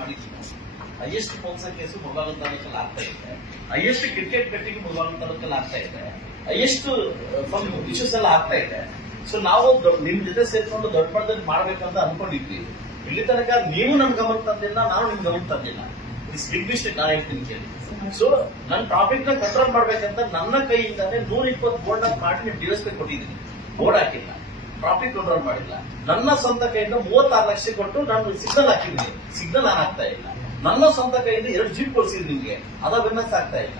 ಮಾಡಿದ್ದೀನಿ. Highest POCSO case Mulbagal ತಾಲೂಕಲ್ಲಿ ಆಗ್ತಾ ಇದೆ, ಹೈಯೆಸ್ಟ್ ಕ್ರಿಕೆಟ್ ಬೆಟ್ಟಿಂಗ್ ಮುಳಬಾಗಿಲು ತಾಲೂಕಲ್ಲಿ ಆಗ್ತಾ ಇದೆ, ಹೈಯೆಸ್ಟ್ ಇಶ್ಯೂಸ್ ಎಲ್ಲ ಆಗ್ತಾ ಇದೆ. ಸೊ ನಾವು ನಿಮ್ ಜೊತೆ ಸೇರ್ಕೊಂಡು ದೊಡ್ಡ ಮಟ್ಟದಲ್ಲಿ ಮಾಡ್ಬೇಕಂತ ಅನ್ಕೊಂಡಿದ್ವಿ. ಇಲ್ಲಿ ತನಕ ನೀವು ನನ್ ಗಮನ ತಂದಿಲ್ಲ, ನಾನು ನಿಮ್ ಗಮನ ತಂದಿಲ್ಲ. ಇಟ್ಸ್ ಬಿಗ್ ಮಿಸ್ಟೇಕ್, ನಾನು ಹೇಳ್ತೀನಿ ಕೇಳಿ. ಸೊ ನನ್ನ ಟಾಪಿಕ್ ನ ಕಂಟ್ರೋಲ್ ಮಾಡ್ಬೇಕಂತ ನನ್ನ ಕೈಯಿಂದಾನೆ 120 ಬೋರ್ಡ್ ಮಾಡಿ ನಿಮ್ ಡಿಎಸ್ಪಿ ಕೊಟ್ಟಿದ್ದೀನಿ. ಬೋರ್ಡ್ ಹಾಕಿಲ್ಲ, ಟ್ರಾಫಿಕ್ ಕಂಟ್ರೋಲ್ ಮಾಡಿಲ್ಲ. ನನ್ನ ಸ್ವಂತ ಕೈಯಿಂದ 36 ಲಕ್ಷ ಕೊಟ್ಟು ನಾನು ಸಿಗ್ನಲ್ ಹಾಕಿದ್ದೀನಿ, ಸಿಗ್ನಲ್ ಆನ್ ಆಗ್ತಾ ಇಲ್ಲ. ನನ್ನ ಸ್ವಂತ ಕೈಯಿಂದ 2 ಜೀಪ್ ಕೊಡಿಸಿದ್ ನಿಮ್ಗೆ, ಅದ ಬೆನ್ನಸ್ ಆಗ್ತಾ ಇಲ್ಲ.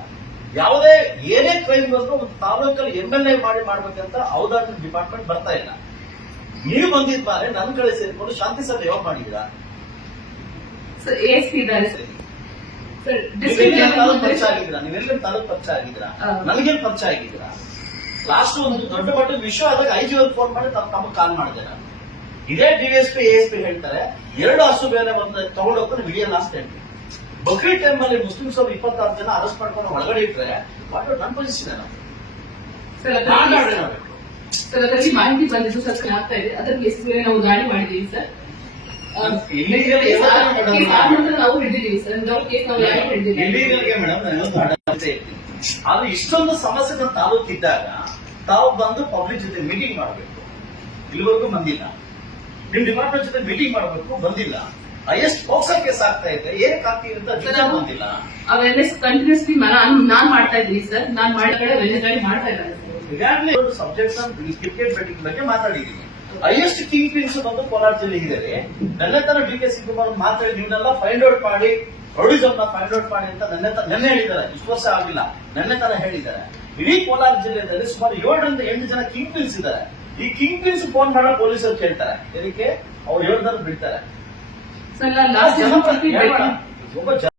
ಯಾವುದೇ ಏನೇ ಕ್ರೈಮ್ ಬಂದ್ರು ಒಂದು ತಾಲೂಕಲ್ಲಿ MLA ಮಾಡ್ಬೇಕಂತ ಔದಾರ್ಯ ಡಿಪಾರ್ಟ್ಮೆಂಟ್ ಬರ್ತಾ ಇಲ್ಲ. ನೀವು ಬಂದಿದ್ ಬಾರೆ ನನ್ನ ಕಡೆ ಸೇರ್ಕೊಂಡು ಶಾಂತಿ ಸಭೆ ಯಾವಾಗ ಮಾಡಿದ್ದೀರಾ? ತಾಲೂಕ್ ಪರಿಚಯ ಆಗಿದ್ದೀರಾ? ನೀವೆಲ್ಲ ತಾಲೂಕ್ ಪರಿಚಯ ಆಗಿದ್ದೀರಾ? ನನಗೇನ್ ಪರಿಚಯ ಆಗಿದ್ದೀರಾ? ಲಾಸ್ಟ್ ಒಂದು ದೊಡ್ಡ ಮಟ್ಟದ ವಿಷಯ ಆದಾಗ IG ಅವ್ರಿಗೆ ಫೋನ್ ಮಾಡಿ ತಮಗೆ ಕಾಲ್ ಮಾಡಿದೆ ನಾನು. ಇದೇ DSP ASP ಹೇಳ್ತಾರೆ 2 ಹಸು ಬೇರೆ ಬಂದ ತಗೊಂಡೋಗ್ತಾರೆ ವಿಡಿಯೋ ಲಾಸ್ಟ್ ಹೇಳ್ತೀನಿ. ಬಕ್ರೀದ್ ಟೈಮ್ ಅಲ್ಲಿ ಮುಸ್ಲಿಮ್ಸ್ ಅವರು 26 ಜನ ಅರೆಸ್ಟ್ ಮಾಡ್ಕೊಂಡು ಒಳಗಡೆ ಇಟ್ರೆ ನನ್ನ ಪೊಸಿಷನ್ ಸರ್ ಅದರಲ್ಲಿ ಮಾಹಿತಿ ಬಂದಿದ್ದು ಸರ್ ಆಗ್ತಾ ಇದೆ. ಅದರ ಕೇಸ್ ಮೇಲೆ ನಾವು ದಾಳಿ ಮಾಡಿದ್ದೀವಿ ಸರ್. ನಾವು ಹಿಡಿದಿದ್ದೀವಿ ಸರ್. ಇಲ್ಲಿಗೆ ಮೇಡಮ್ ಆದ್ರೆ ಇಷ್ಟೊಂದು ಸಮಸ್ಯೆ ತಾಲೂಕಿದ್ದಾಗ ತಾವು ಬಂದು ಪಬ್ಲಿಕ್ ಜೊತೆ ಮೀಟಿಂಗ್ ಮಾಡಬೇಕು. ಇಲ್ಲಿವರೆಗೂ ಬಂದಿಲ್ಲ. ನಿಮ್ ಡಿಪಾರ್ಟ್ಮೆಂಟ್ ಜೊತೆ ಮೀಟಿಂಗ್ ಮಾಡಬೇಕು, ಬಂದಿಲ್ಲ. ಹೈಯೆಸ್ಟ್ ಪೋಕ್ಸೋ ಕೇಸ್ ಆಗ್ತಾ ಇದೆ, ಏನಕ್ಕೆ ಆಗ್ತಿದೆ ಅಂತ ಬಂದಿಲ್ಲ. ಅವೆಲ್ಲ ಕಂಟಿನ್ಯೂಸ್ಲಿ ನಾನ್ ಮಾಡ್ತಾ ಇದ್ದೀನಿ ಸರ್. ನಾನ್ ಮಾಡಿದ ಮಾಡ್ತಾ ಇದ್ದಾರೆ. ಈಗಾಗಲೇ ಒಂದು ಸಬ್ಜೆಕ್ಟ್ ಕ್ರಿಕೆಟ್ ಬೆಟ್ಟಿಂಗ್ ಬಗ್ಗೆ ಮಾತಾಡಿದ್ದೀನಿ. ಹೈಯೆಸ್ಟ್ ಕಿಂಗ್ ಪಿನ್ಸ್ ಬಂದು ಕೋಲಾರ ಜಿಲ್ಲೆಗಿದ್ದಾರೆ. ನನ್ನ ತರ DK ಶಿವಕುಮಾರ್ ಮಾತಾಡಿ ನೀವೆಲ್ಲ ಫೈಂಡ್ ಔಟ್ ಮಾಡಿ, ಪ್ರೊಡ್ಯೂಸರ್ ಫೈಂಡ್ ಔಟ್ ಮಾಡಿ ಅಂತ ನೆನ್ನೆ ಹೇಳಿದ್ದಾರೆ. ಇಷ್ಟು ವರ್ಷ ಆಗಿಲ್ಲ, ನೆನ್ನೆ ತರ ಹೇಳಿದ್ದಾರೆ. ಇಡೀ ಕೋಲಾರ ಜಿಲ್ಲೆಯಲ್ಲಿ ಸುಮಾರು 7 ರಿಂದ 8 ಜನ ಕಿಂಗ್ ಪಿನ್ಸ್ ಇದ್ದಾರೆ. ಈ ಕಿಂಗ್ ಪಿನ್ಸ್ ಫೋನ್ ಮಾಡೋ ಪೊಲೀಸರು ಕೇಳ್ತಾರೆ, ಇದಕ್ಕೆ ಅವ್ರು 7 ಜನ ಬಿಡ್ತಾರೆ. ಸರ್